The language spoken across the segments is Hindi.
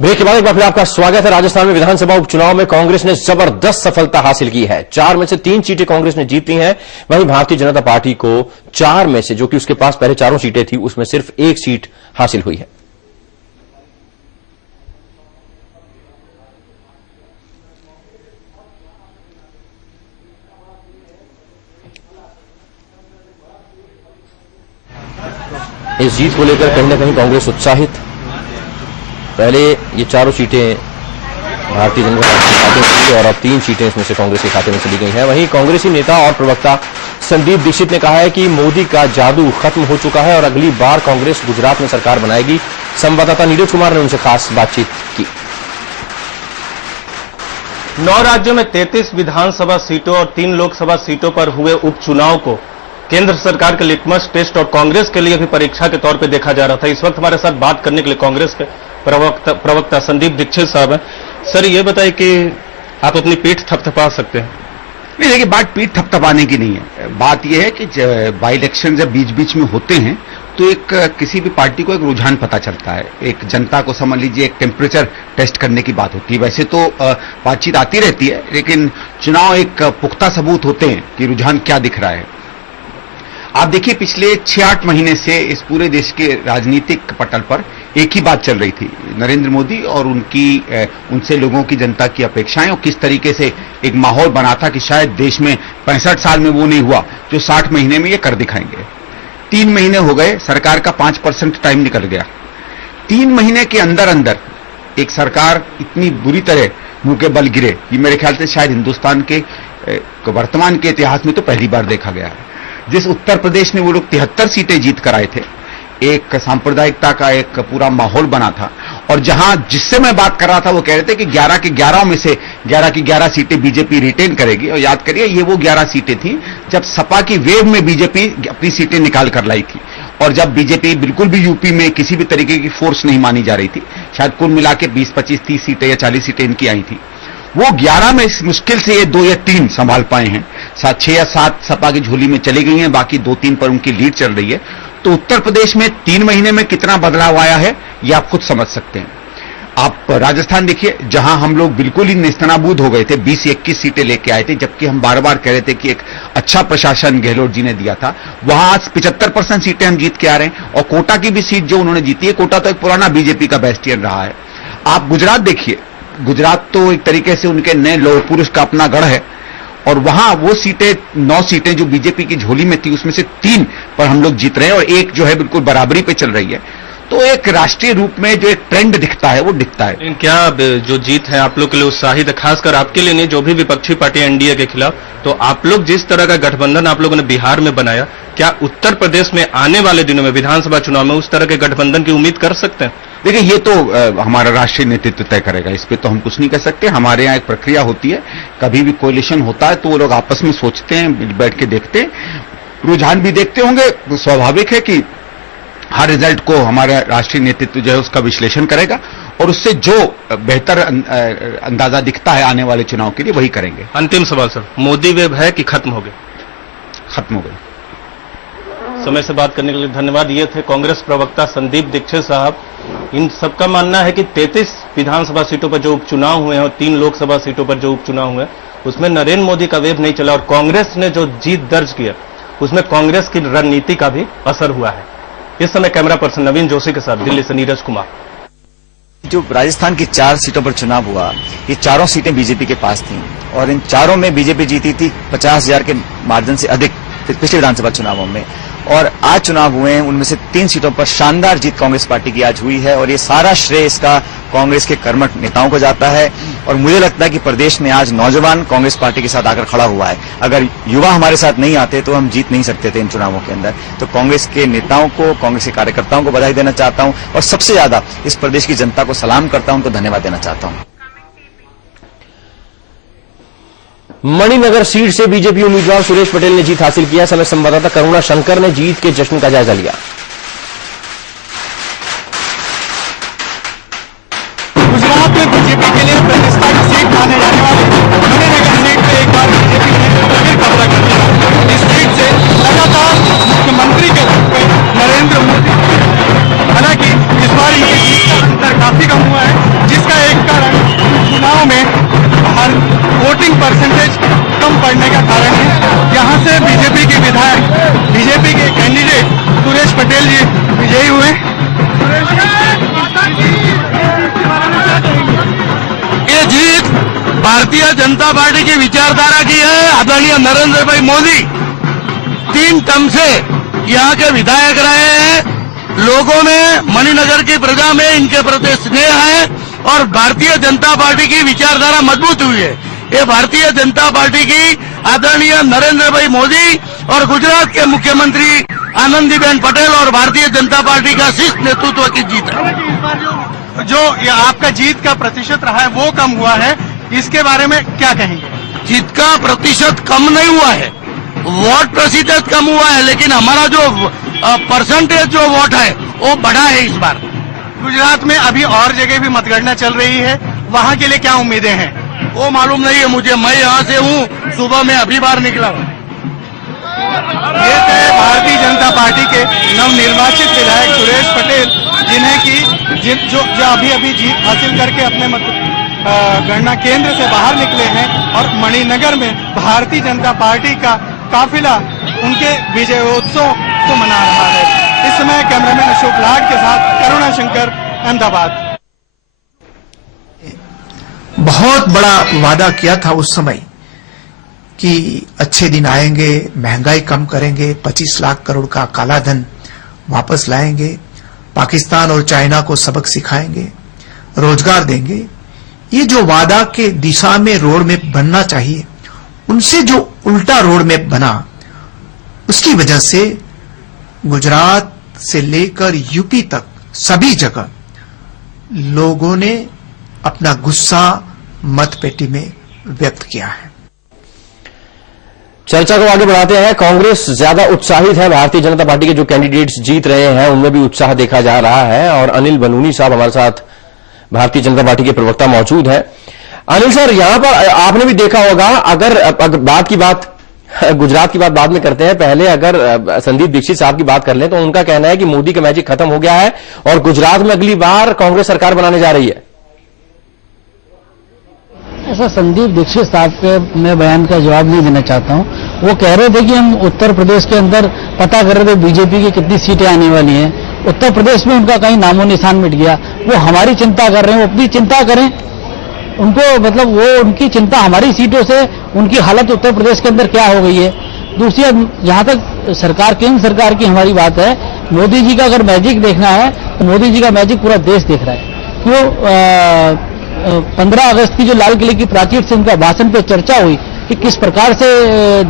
ब्रेक के बाद एक बार फिर आपका स्वागत है। राजस्थान में विधानसभा उपचुनाव में कांग्रेस ने जबरदस्त सफलता हासिल की है। 4 में से 3 सीटें कांग्रेस ने जीती हैं। वहीं भारतीय जनता पार्टी को 4 में से, जो कि उसके पास पहले 4 सीटें थी, उसमें सिर्फ 1 सीट हासिल हुई है। इस जीत को लेकर कहीं ना कहीं कांग्रेस उत्साहित। पहले ये 4 सीटें भारतीय जनता पार्टी के खाते में थी और अब 3 सीटें इसमें से कांग्रेस के खाते में चली गई हैं। वहीं कांग्रेसी नेता और प्रवक्ता संदीप दीक्षित ने कहा है कि मोदी का जादू खत्म हो चुका है और अगली बार कांग्रेस गुजरात में सरकार बनाएगी। संवाददाता नीरज कुमार ने उनसे खास बातचीत की। 9 राज्यों में 33 विधानसभा सीटों और 3 लोकसभा सीटों पर हुए उपचुनाव को केंद्र सरकार के लिटमस टेस्ट और कांग्रेस के लिए भी परीक्षा के तौर पे देखा जा रहा था। इस वक्त हमारे साथ बात करने के लिए कांग्रेस के प्रवक्ता संदीप दीक्षित साहब हैं। सर, ये बताइए कि आप अपनी पीठ थपथपा सकते हैं? नहीं, देखिए, बात पीठ थपथपाने की नहीं है। बात यह है कि बाई इलेक्शन जब बीच बीच में होते हैं तो एक किसी भी पार्टी को एक रुझान पता चलता है। एक जनता को समझ लीजिए एक टेम्परेचर टेस्ट करने की बात होती है। वैसे तो बातचीत आती रहती है, लेकिन चुनाव एक पुख्ता सबूत होते हैं कि रुझान क्या दिख रहा है। आप देखिए, पिछले 6-8 महीने से इस पूरे देश के राजनीतिक पटल पर एक ही बात चल रही थी, नरेंद्र मोदी और उनसे लोगों की, जनता की अपेक्षाएं, और किस तरीके से एक माहौल बना था कि शायद देश में 65 साल में वो नहीं हुआ जो 60 महीने में ये कर दिखाएंगे। 3 महीने हो गए, सरकार का 5% टाइम निकल गया। 3 महीने के अंदर अंदर एक सरकार इतनी बुरी तरह मुंह के बल गिरे, ये मेरे ख्याल से शायद हिंदुस्तान के वर्तमान के इतिहास में तो पहली बार देखा गया है। जिस उत्तर प्रदेश में वो लोग 73 सीटें जीत कर आए थे, एक सांप्रदायिकता का एक पूरा माहौल बना था, और जहां जिससे मैं बात कर रहा था वो कह रहे थे कि 11 के 11 में से 11 की 11 सीटें बीजेपी रिटेन करेगी। और याद करिए, ये वो 11 सीटें थी जब सपा की वेव में बीजेपी अपनी सीटें निकाल कर लाई थी, और जब बीजेपी बिल्कुल भी यूपी में किसी भी तरीके की फोर्स नहीं मानी जा रही थी। शायद कुल मिला के 20, 25, 30 सीटें या 40 सीटें इनकी आई थी। वो 11 में मुश्किल से ये 2 या 3 संभाल पाए हैं। 6 या 7 सपा की झोली में चली गई हैं, बाकी 2-3 पर उनकी लीड चल रही है। तो उत्तर प्रदेश में 3 महीने में कितना बदलाव आया है ये आप खुद समझ सकते हैं। आप राजस्थान देखिए, जहां हम लोग बिल्कुल ही नेस्तनाबूद हो गए थे, 20-21 सीटें लेके आए थे, जबकि हम बार बार कह रहे थे कि एक अच्छा प्रशासन गहलोत जी ने दिया था। वहां आज 75% सीटें हम जीत के आ रहे हैं, और कोटा की भी सीट जो उन्होंने जीती है, कोटा तो एक पुराना बीजेपी का बेस्टियन रहा है। आप गुजरात देखिए, गुजरात तो एक तरीके से उनके नए लौह पुरुष का अपना गढ़ है, और वहां वो सीटें, 9 सीटें जो बीजेपी की झोली में थी, उसमें से 3 पर हम लोग जीत रहे हैं, और एक जो है बिल्कुल बराबरी पे चल रही है। तो एक राष्ट्रीय रूप में जो एक ट्रेंड दिखता है वो दिखता है। लेकिन क्या जो जीत है आप लोग के लिए उत्साहित है, खासकर आपके लिए नहीं, जो भी विपक्षी पार्टी एनडीए के खिलाफ? तो आप लोग जिस तरह का गठबंधन आप लोगों ने बिहार में बनाया, क्या उत्तर प्रदेश में आने वाले दिनों में विधानसभा चुनाव में उस तरह के गठबंधन की उम्मीद कर सकते हैं? देखिए, ये तो हमारा राष्ट्रीय नेतृत्व तय करेगा, इस पे तो हम कुछ नहीं कर सकते। हमारे यहाँ एक प्रक्रिया होती है, कभी भी कोalition होता है तो वो लोग आपस में सोचते हैं, बैठ के देखते हैं, रुझान भी देखते होंगे। तो स्वाभाविक है कि हर रिजल्ट को हमारा राष्ट्रीय नेतृत्व जो है उसका विश्लेषण करेगा, और उससे जो बेहतर अंदाजा दिखता है आने वाले चुनाव के लिए वही करेंगे। अंतिम सवाल सर, मोदी वेव है कि खत्म हो गए? खत्म हो गई। समय से बात करने के लिए धन्यवाद। ये थे कांग्रेस प्रवक्ता संदीप दीक्षित साहब। इन सबका मानना है कि 33 विधानसभा सीटों पर जो उपचुनाव हुए हैं और 3 लोकसभा सीटों पर जो उपचुनाव हुए उसमें नरेंद्र मोदी का वेव नहीं चला, और कांग्रेस ने जो जीत दर्ज किया उसमें कांग्रेस की रणनीति का भी असर हुआ है। इस समय कैमरा पर्सन नवीन जोशी के साथ दिल्ली से नीरज कुमार। जो राजस्थान की 4 सीटों पर चुनाव हुआ, ये चारों सीटें बीजेपी के पास थीं, और इन चारों में बीजेपी जीती थी 50,000 के मार्जिन से अधिक पिछले विधानसभा चुनावों में। और आज चुनाव हुए हैं, उनमें से 3 सीटों पर शानदार जीत कांग्रेस पार्टी की आज हुई है, और ये सारा श्रेय इसका कांग्रेस के कर्मठ नेताओं को जाता है। और मुझे लगता है कि प्रदेश में आज नौजवान कांग्रेस पार्टी के साथ आकर खड़ा हुआ है। अगर युवा हमारे साथ नहीं आते तो हम जीत नहीं सकते थे इन चुनावों के अंदर। तो कांग्रेस के नेताओं को, कांग्रेस के कार्यकर्ताओं को बधाई देना चाहता हूं, और सबसे ज्यादा इस प्रदेश की जनता को सलाम करता हूं, उनको धन्यवाद देना चाहता हूं। मणिनगर सीट से बीजेपी उम्मीदवार सुरेश पटेल ने जीत हासिल किया। समय संवाददाता करुणा शंकर ने जीत के जश्न का जायजा लिया। गुजरात में बीजेपी के लिए प्रतिष्ठा की सीट माने जाने वाली मणिनगर सीट पे एक बार बीजेपी ने फिर कब्जा कर लिया। इस सीट से लगातार मुख्यमंत्री के रूप में नरेंद्र मोदी, हालांकि इस बार ये जीत का अंतर काफी कम हुआ है। वोटिंग परसेंटेज कम पड़ने का कारण है। यहाँ से बीजेपी के विधायक, बीजेपी के कैंडिडेट सुरेश पटेल जी विजयी हुए। ये जीत भारतीय जनता पार्टी की विचारधारा की है। आदरणीय नरेंद्र भाई मोदी 3 टर्म से यहाँ के विधायक रहे हैं। लोगों में, मणिनगर की प्रजा में इनके प्रति स्नेह है और भारतीय जनता पार्टी की विचारधारा मजबूत हुई है। ये भारतीय जनता पार्टी की आदरणीय नरेंद्र भाई मोदी और गुजरात के मुख्यमंत्री आनंदीबेन पटेल और भारतीय जनता पार्टी का शिष्ट नेतृत्व की जीत है। जो ये आपका जीत का प्रतिशत रहा है वो कम हुआ है, इसके बारे में क्या कहेंगे? जीत का प्रतिशत कम नहीं हुआ है, वोट प्रतिशत कम हुआ है, लेकिन हमारा जो परसेंटेज जो वोट है वो बढ़ा है इस बार। गुजरात में अभी और जगह भी मतगणना चल रही है, वहाँ के लिए क्या उम्मीदें हैं? वो मालूम नहीं है मुझे, मैं यहाँ से हूँ, सुबह में अभी बाहर निकला हूँ। ये थे भारतीय जनता पार्टी के नवनिर्वाचित विधायक सुरेश पटेल, जिन्हें की जो अभी जीत हासिल करके अपने गणना केंद्र से बाहर निकले हैं और मणिनगर में भारतीय जनता पार्टी का काफिला उनके विजयोत्सव को मना रहा है। इस समय कैमरामैन अशोक लाड के साथ करुणा शंकर, अहमदाबाद। बहुत बड़ा वादा किया था उस समय कि अच्छे दिन आएंगे, महंगाई कम करेंगे, 25 लाख करोड़ का काला धन वापस लाएंगे, पाकिस्तान और चाइना को सबक सिखाएंगे, रोजगार देंगे। ये जो वादा के दिशा में रोड मैप बनना चाहिए, उनसे जो उल्टा रोड मैप बना, उसकी वजह से गुजरात से लेकर यूपी तक सभी जगह लोगों ने अपना गुस्सा मतपेटी में व्यक्त किया है। चर्चा को आगे बढ़ाते हैं। कांग्रेस ज्यादा उत्साहित है। भारतीय जनता पार्टी के जो कैंडिडेट्स जीत रहे हैं उनमें भी उत्साह देखा जा रहा है और अनिल बलूनी साहब हमारे साथ भारतीय जनता पार्टी के प्रवक्ता मौजूद हैं। अनिल सर, यहां पर आपने भी देखा होगा, अगर बात गुजरात की बात बाद में करते हैं, पहले अगर संदीप दीक्षित साहब की बात कर लें तो उनका कहना है कि मोदी का मैजिक खत्म हो गया है और गुजरात में अगली बार कांग्रेस सरकार बनाने जा रही है। ऐसा संदीप दीक्षित साहब के मैं बयान का जवाब नहीं देना चाहता हूं। वो कह रहे थे कि हम उत्तर प्रदेश के अंदर पता कर रहे थे बीजेपी की कितनी सीटें आने वाली हैं। उत्तर प्रदेश में उनका कहीं नामो निशान मिट गया। वो हमारी चिंता कर रहे हैं, वो अपनी चिंता करें। उनको मतलब वो उनकी चिंता हमारी सीटों से, उनकी हालत उत्तर प्रदेश के अंदर क्या हो गई है। दूसरी, जहां तक सरकार, केंद्र सरकार की हमारी बात है, मोदी जी का अगर मैजिक देखना है तो मोदी जी का मैजिक पूरा देश देख रहा है। क्यों 15 अगस्त की जो लाल किले की प्राचीर से उनका भाषण पे चर्चा हुई कि किस प्रकार से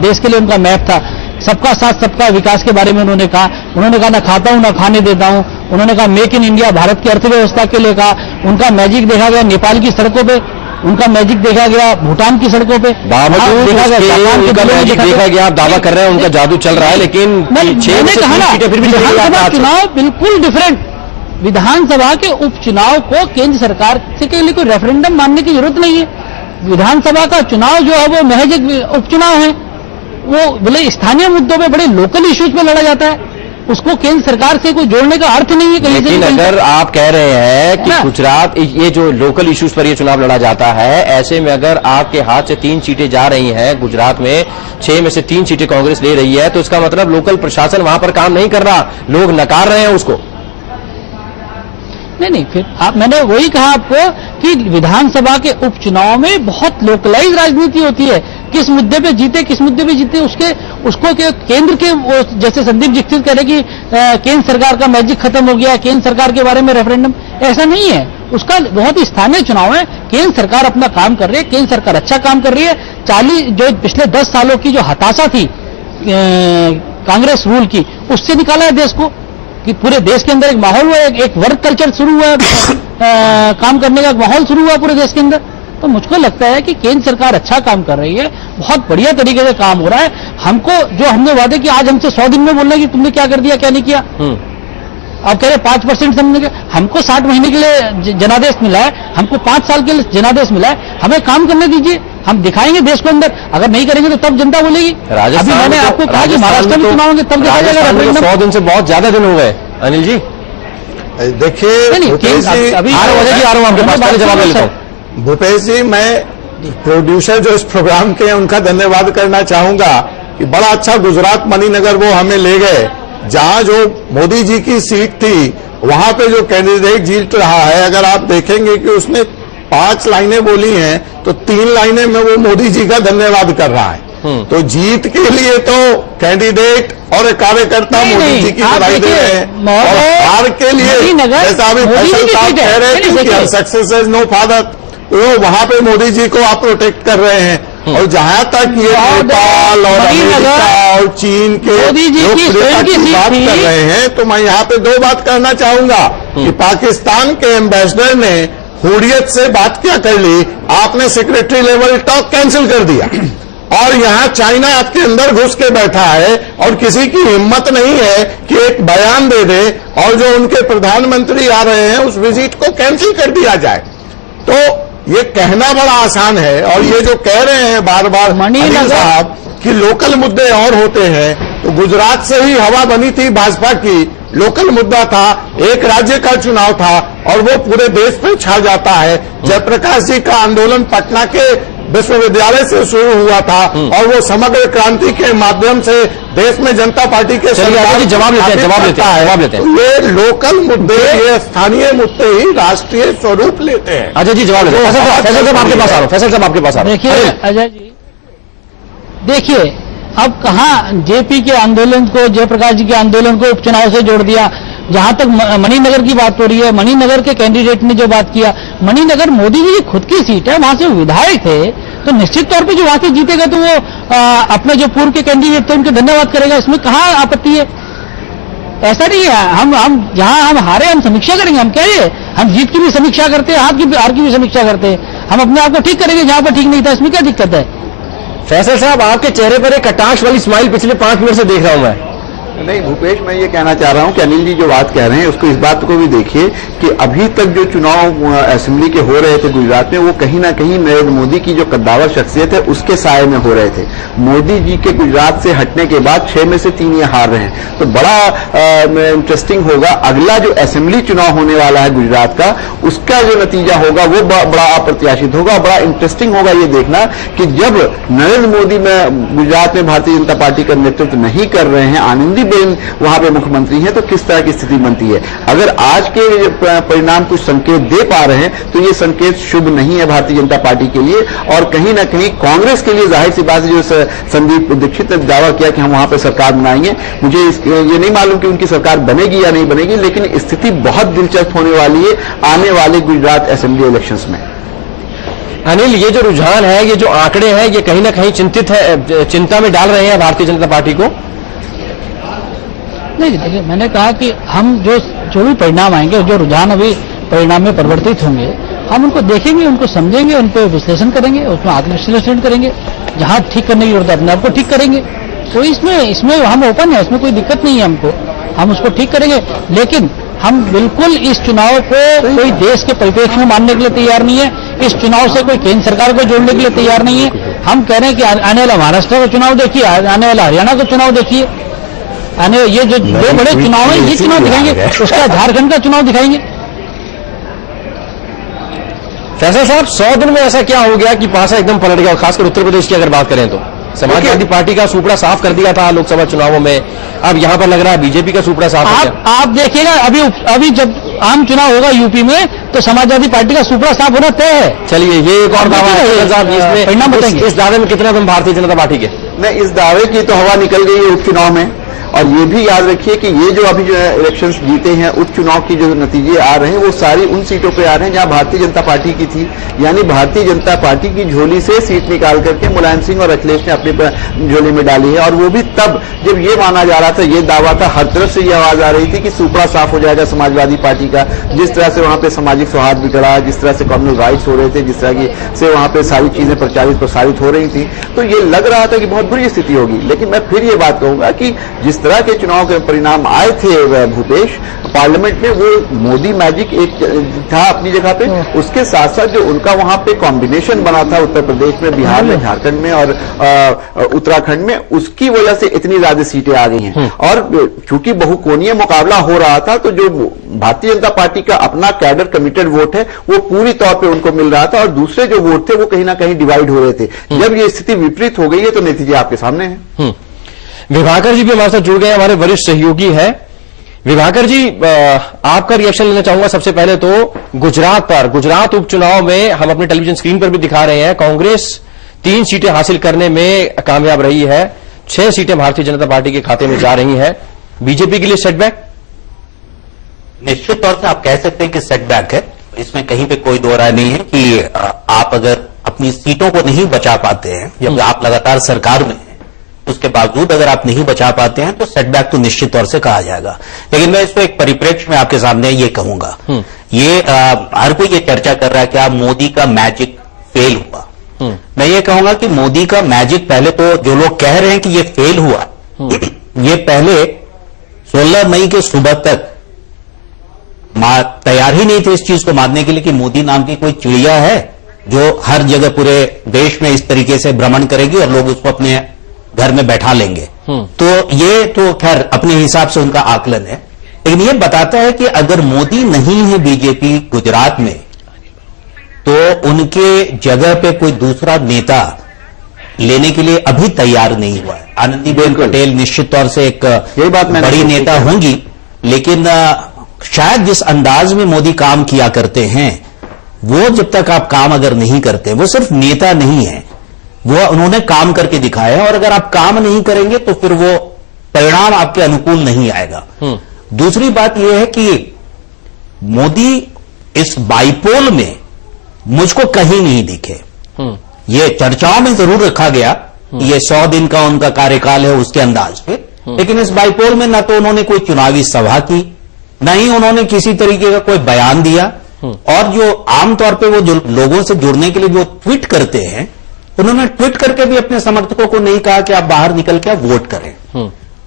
देश के लिए उनका मैप था, सबका साथ सबका विकास के बारे में उन्होंने कहा ना खाता हूं ना खाने देता हूं। उन्होंने कहा मेक इन इंडिया, भारत की अर्थव्यवस्था के लिए कहा। उनका मैजिक देखा गया नेपाल की सड़कों पे, उनका मैजिक देखा गया भूटान की सड़कों पे, उनका मैजिक देखा गया। आप दावा कर रहे हैं उनका जादू चल रहा है, लेकिन 6 से 3 सीटें फिर भी विधानसभा चुनाव बिल्कुल डिफरेंट। विधानसभा के उपचुनाव को केंद्र सरकार से के लिए कोई रेफरेंडम मानने की जरूरत नहीं है। विधानसभा का चुनाव जो है वो महज एक उपचुनाव है। वो बोले स्थानीय मुद्दों पे, बड़े लोकल इश्यूज पे लड़ा जाता है, उसको केंद्र सरकार से कोई जोड़ने का अर्थ नहीं है कहीं से। लेकिन अगर आप कह रहे हैं कि गुजरात, ये जो लोकल इश्यूज पर ये चुनाव लड़ा जाता है, ऐसे में अगर आपके हाथ से 3 सीटें जा रही हैं गुजरात में, 6 में से 3 सीटें कांग्रेस ले रही है, तो इसका मतलब लोकल प्रशासन वहां पर काम नहीं कर रहा, लोग नकार रहे हैं उसको। नहीं, फिर मैंने वही कहा आपको कि विधानसभा के उपचुनाव में बहुत लोकलाइज राजनीति होती है। किस मुद्दे पे जीते, किस मुद्दे पे जीते, उसको केंद्र के, जैसे संदीप दीक्षित कह रहे कि केंद्र सरकार का मैजिक खत्म हो गया, केंद्र सरकार के बारे में रेफरेंडम, ऐसा नहीं है। उसका बहुत ही स्थानीय चुनाव है। केंद्र सरकार अपना काम कर रही है, केंद्र सरकार अच्छा काम कर रही है। जो पिछले 10 सालों की जो हताशा थी कांग्रेस रूल की, उससे निकाला है देश को, कि पूरे देश के अंदर एक माहौल हुआ, एक वर्क कल्चर शुरू हुआ, काम करने का माहौल शुरू हुआ पूरे देश के अंदर। तो मुझको लगता है कि केंद्र सरकार अच्छा काम कर रही है, बहुत बढ़िया तरीके से काम हो रहा है। हमको जो हमने वादे किया, आज हमसे 100 दिन में बोलना कि तुमने क्या कर दिया क्या नहीं किया। आप कह रहे 5% हमने, हमको 60 महीने के लिए जनादेश मिला है, हमको 5 साल के लिए जनादेश मिला है। हमें काम करने दीजिए, हम दिखाएंगे देश को अंदर। अगर नहीं करेंगे तो तब जनता बोलेगी। अभी मैंने आपको कहा कि महाराष्ट्र में चुनाव होंगे, तब देखा जाएगा। 100 दिन से बहुत ज्यादा दिन हो गए अनिल जी। देखिए भूपेश जी, आपके पास जवाब ले लेता हूं। भूपेश जी, मैं प्रोड्यूसर जो इस प्रोग्राम के हैं उनका धन्यवाद करना चाहूंगा कि बड़ा अच्छा गुजरात मणिनगर वो हमें ले गए, जहां जो मोदी जी की सीट थी वहां पे जो कैंडिडेट जीत रहा है, अगर आप देखेंगे कि उसने 5 लाइनें बोली हैं तो 3 लाइनें में वो मोदी जी का धन्यवाद कर रहा है। तो जीत के लिए तो कैंडिडेट और कार्यकर्ता मोदी जी की बधाई दे रहे हैं, और हार के लिए जैसा अभी फैसल साहब कह रहे हैं कि सक्सेस इज नो फादर, तो वहां पे मोदी जी को आप प्रोटेक्ट कर रहे हैं। और जहां तक ये नेपाल और अमेरिका और चीन के लोकप्रियता की बात कर रहे हैं, तो मैं यहाँ पे 2 बात करना चाहूंगा कि पाकिस्तान के एम्बेसडर ने हुर्रियत से बात क्या कर ली, आपने सेक्रेटरी लेवल टॉक कैंसिल कर दिया, और यहाँ चाइना आपके अंदर घुस के बैठा है और किसी की हिम्मत नहीं है कि एक बयान दे दे और जो उनके प्रधानमंत्री आ रहे हैं उस विजिट को कैंसिल कर दिया जाए। तो ये कहना बड़ा आसान है, और ये जो कह रहे हैं बार बार अनिल साहब कि लोकल मुद्दे और होते हैं, तो गुजरात से ही हवा बनी थी भाजपा की, लोकल मुद्दा था, एक राज्य का चुनाव था और वो पूरे देश पे छा जाता है। जयप्रकाश जी का आंदोलन पटना के विश्वविद्यालय से शुरू हुआ था और वो समग्र क्रांति के माध्यम से देश में जनता पार्टी के जवाब लेते हैं। ये लोकल मुद्दे, ये स्थानीय मुद्दे ही राष्ट्रीय स्वरूप लेते हैं। अजय जी जवाब लेते हैं। फैसल साहब आपके पास आ रहा हूं, फैसल साहब आपके पास आ रहा हूं। देखिए अजय जी, देखिए अब कहां जेपी के आंदोलन को, जयप्रकाश जी के आंदोलन को उपचुनाव से जोड़ दिया। जहां तक मणिनगर की बात हो रही है, मणिनगर के कैंडिडेट ने जो बात किया, मणिनगर मोदी जी की खुद की सीट है, वहां से विधायक थे, तो निश्चित तौर पे जो वहां से जीतेगा तो वो अपने जो पूर्व के कैंडिडेट थे उनके धन्यवाद करेगा, इसमें कहां आपत्ति है। ऐसा नहीं है, हम जहां हम हारे हम समीक्षा करेंगे, हम क्या है, हम जीत की भी समीक्षा करते हैं, हार की भी समीक्षा करते हैं, हम अपने आप को ठीक करेंगे जहां पर ठीक नहीं था, इसमें क्या दिक्कत है। फैसल साहब आपके चेहरे पर एक कटाक्ष वाली स्माइल पिछले 5 मिनट से देख रहा हूं मैं। नहीं भूपेश, मैं ये कहना चाह रहा हूं कि अनिल जी जो बात कह रहे हैं उसको, इस बात को भी देखिए कि अभी तक जो चुनाव असेंबली के हो रहे थे गुजरात में, वो कहीं ना कहीं नरेंद्र मोदी की जो कद्दावर शख्सियत है उसके साये में हो रहे थे। मोदी जी के गुजरात से हटने के बाद 6 में से 3 ये हार रहे हैं। तो बड़ा इंटरेस्टिंग होगा अगला जो असेंबली चुनाव होने वाला है गुजरात का, उसका जो नतीजा होगा वो बड़ा अप्रत्याशित होगा। बड़ा इंटरेस्टिंग होगा ये देखना कि जब नरेंद्र मोदी में गुजरात में भारतीय जनता पार्टी का नेतृत्व नहीं कर रहे हैं, आनंदी बेन वहां पे मुख्यमंत्री हैं, तो किस तरह की स्थिति बनती है। अगर आज के परिणाम कुछ संकेत दे पा रहे हैं तो ये संकेत शुभ नहीं है भारतीय जनता पार्टी के लिए, और कहीं ना कहीं कांग्रेस के लिए जाहिर सी बात है, जो संदीप दीक्षित ने दावा किया कि हम वहां पे सरकार बनाएंगे, मुझे ये नहीं मालूम कि उनकी सरकार बनेगी या नहीं बनेगी, लेकिन स्थिति बहुत दिलचस्प होने वाली है आने वाले गुजरात असेंबली इलेक्शंस में। अनिल, ये जो रुझान है, ये जो आंकड़े हैं, ये कहीं ना कहीं चिंता में डाल रहे हैं भारतीय जनता पार्टी को। नहीं देखिए, मैंने कहा कि हम जो भी परिणाम आएंगे, जो रुझान अभी परिणाम में परिवर्तित होंगे, हम उनको देखेंगे, उनको समझेंगे, उन पर विश्लेषण करेंगे, उसमें आत्मविश्लेषण करेंगे, जहां ठीक करने की जरूरत है अपने आप को ठीक करेंगे। तो इसमें हम ओपन है, इसमें कोई दिक्कत नहीं है हमको, हम उसको ठीक करेंगे। लेकिन हम बिल्कुल इस चुनाव को कोई देश के परिप्रेक्ष्य में मानने के लिए तैयार नहीं है, इस चुनाव से कोई केंद्र सरकार को जोड़ने के लिए तैयार नहीं है। हम कह रहे हैं कि आने वाला महाराष्ट्र का चुनाव देखिए, आने वाला हरियाणा का चुनाव देखिए, आने ये जो 2 बड़े चुनाव हैं, ये चुनाव दिखाएंगे, उसका झारखंड का चुनाव दिखाएंगे। फैसल साहब, 100 दिन में ऐसा क्या हो गया कि पासा एकदम पलट गया, खासकर उत्तर प्रदेश की अगर बात करें तो समाजवादी पार्टी का सुपड़ा साफ कर दिया था लोकसभा चुनावों में, अब यहां पर लग रहा है बीजेपी का सुपड़ा साफ हो गया। आप देखिएगा, अभी जब आम चुनाव होगा यूपी में तो समाजवादी पार्टी का सुपड़ा साफ होना तय है। चलिए, ये एक और दावा है, परिणाम बताएंगे। इस दावे में कितना दम भारतीय जनता पार्टी के? नहीं, इस दावे की तो हवा निकल गई है उपचुनाव में, और ये भी याद रखिए कि ये जो अभी जो इलेक्शंस जीते हैं, उपचुनाव की जो नतीजे आ रहे हैं वो सारी उन सीटों पे आ रहे हैं जहां भारतीय जनता पार्टी की थी, यानी भारतीय जनता पार्टी की झोली से सीट निकाल करके मुलायम सिंह और अखिलेश ने अपनी झोली में डाली है। और वो भी तब जब ये माना जा रहा था, ये दावा था, हर तरफ से ये आवाज आ रही थी कि सुपड़ा साफ हो जाएगा समाजवादी पार्टी का, जिस तरह से वहां पे सामाजिक सौहार्द बिगड़ा, जिस तरह से कम्युनल राइट्स हो रहे थे, जिस तरह की से वहां पे सारी चीजें प्रसारित हो रही थी, तो ये लग रहा था कि बहुत बुरी स्थिति होगी। लेकिन मैं फिर ये बात कहूंगा कि जिस तरह के चुनाव के परिणाम आए थे भूपेश, पार्लियामेंट में वो मोदी मैजिक एक था अपनी जगह पे, उसके साथ साथ जो उनका वहां पे कॉम्बिनेशन बना था उत्तर प्रदेश में, बिहार में, झारखंड में और उत्तराखंड में, उसकी वजह से इतनी ज्यादा सीटें आ गई हैं। और चूंकि बहुकोणीय मुकाबला हो रहा था, तो जो भारतीय जनता पार्टी का अपना कैडर कमिटेड वोट है वो पूरी तौर पे उनको मिल रहा था, और दूसरे जो वोट थे वो कहीं ना कहीं डिवाइड हो रहे थे। जब ये स्थिति विपरीत हो गई है तो नतीजे आपके सामने हैं। विभाकर जी भी हमारे साथ जुड़ गए, हमारे वरिष्ठ सहयोगी हैं। विभाकर जी, आपका रिएक्शन लेना चाहूंगा सबसे पहले तो गुजरात पर। गुजरात उपचुनाव में हम अपने टेलीविजन स्क्रीन पर भी दिखा रहे हैं, कांग्रेस 3 सीटें हासिल करने में कामयाब रही है, 6 सीटें भारतीय जनता पार्टी के खाते में जा रही हैं। बीजेपी के लिए सेटबैक? निश्चित तौर से आप कह सकते हैं कि सेटबैक है, इसमें कहीं पे कोई दो राय नहीं है कि आप अगर अपनी सीटों को नहीं बचा पाते हैं, जब आप लगातार सरकार में हैं, उसके बावजूद अगर आप नहीं बचा पाते हैं तो सेटबैक तो निश्चित तौर से कहा जाएगा। लेकिन मैं इसको एक परिप्रेक्ष्य में आपके सामने ये कहूंगा, ये हर कोई ये चर्चा कर रहा है कि आप मोदी का मैजिक फेल हुआ। मैं ये कहूंगा कि मोदी का मैजिक, पहले तो जो लोग कह रहे हैं कि ये फेल हुआ, ये पहले 16 मई के सुबह तक तैयार ही नहीं थे इस चीज को मानने के लिए कि मोदी नाम की कोई चिड़िया है जो हर जगह पूरे देश में इस तरीके से भ्रमण करेगी और लोग उसको अपने घर में बैठा लेंगे। तो ये तो खैर अपने हिसाब से उनका आकलन है, लेकिन ये बताता है कि अगर मोदी नहीं है बीजेपी गुजरात में, तो उनके जगह पे कोई दूसरा नेता लेने के लिए अभी तैयार नहीं हुआ है। आनंदीबेन पटेल निश्चित तौर से एक बड़ी नेता होंगी, लेकिन शायद जिस अंदाज में मोदी काम किया करते हैं, वो जब तक आप काम अगर नहीं करते, वो सिर्फ नेता नहीं है, वो उन्होंने काम करके दिखाया है, और अगर आप काम नहीं करेंगे तो फिर वो परिणाम आपके अनुकूल नहीं आएगा। दूसरी बात यह है कि मोदी इस बाइपोल में मुझको कहीं नहीं दिखे। ये चर्चाओं में जरूर रखा गया कि ये 100 दिन का उनका कार्यकाल है उसके अंदाज पे, लेकिन इस बाइपोल में न तो उन्होंने कोई चुनावी सभा की, न ही उन्होंने किसी तरीके का कोई बयान दिया, और जो आमतौर पे वो जो लोगों से जुड़ने के लिए जो ट्वीट करते हैं, उन्होंने ट्वीट करके भी अपने समर्थकों को नहीं कहा कि आप बाहर निकल के आप वोट करें।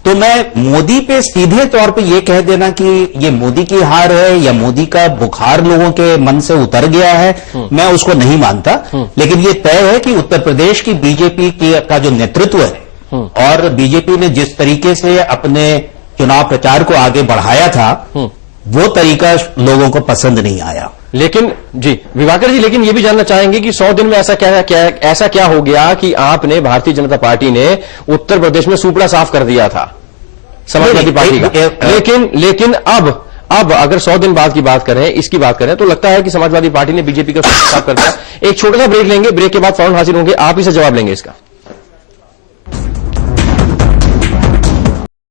तो मैं मोदी पे सीधे तौर पे ये कह देना कि ये मोदी की हार है या मोदी का बुखार लोगों के मन से उतर गया है, मैं उसको नहीं मानता। लेकिन ये तय है कि उत्तर प्रदेश की बीजेपी का जो नेतृत्व है और बीजेपी ने जिस तरीके से अपने चुनाव प्रचार को आगे बढ़ाया था, वो तरीका लोगों को पसंद नहीं आया। लेकिन जी विभाकर जी, लेकिन ये भी जानना चाहेंगे कि 100 दिन में ऐसा क्या हो गया कि आपने, भारतीय जनता पार्टी ने उत्तर प्रदेश में सुपड़ा साफ कर दिया था समाजवादी पार्टी का, लेकिन अब अगर 100 दिन बाद की बात करें, इसकी बात करें, तो लगता है कि समाजवादी पार्टी ने बीजेपी का साफ कर दिया। एक छोटा सा ब्रेक लेंगे, ब्रेक के बाद फौरन हाजिर होंगे, आप इसे जवाब लेंगे इसका।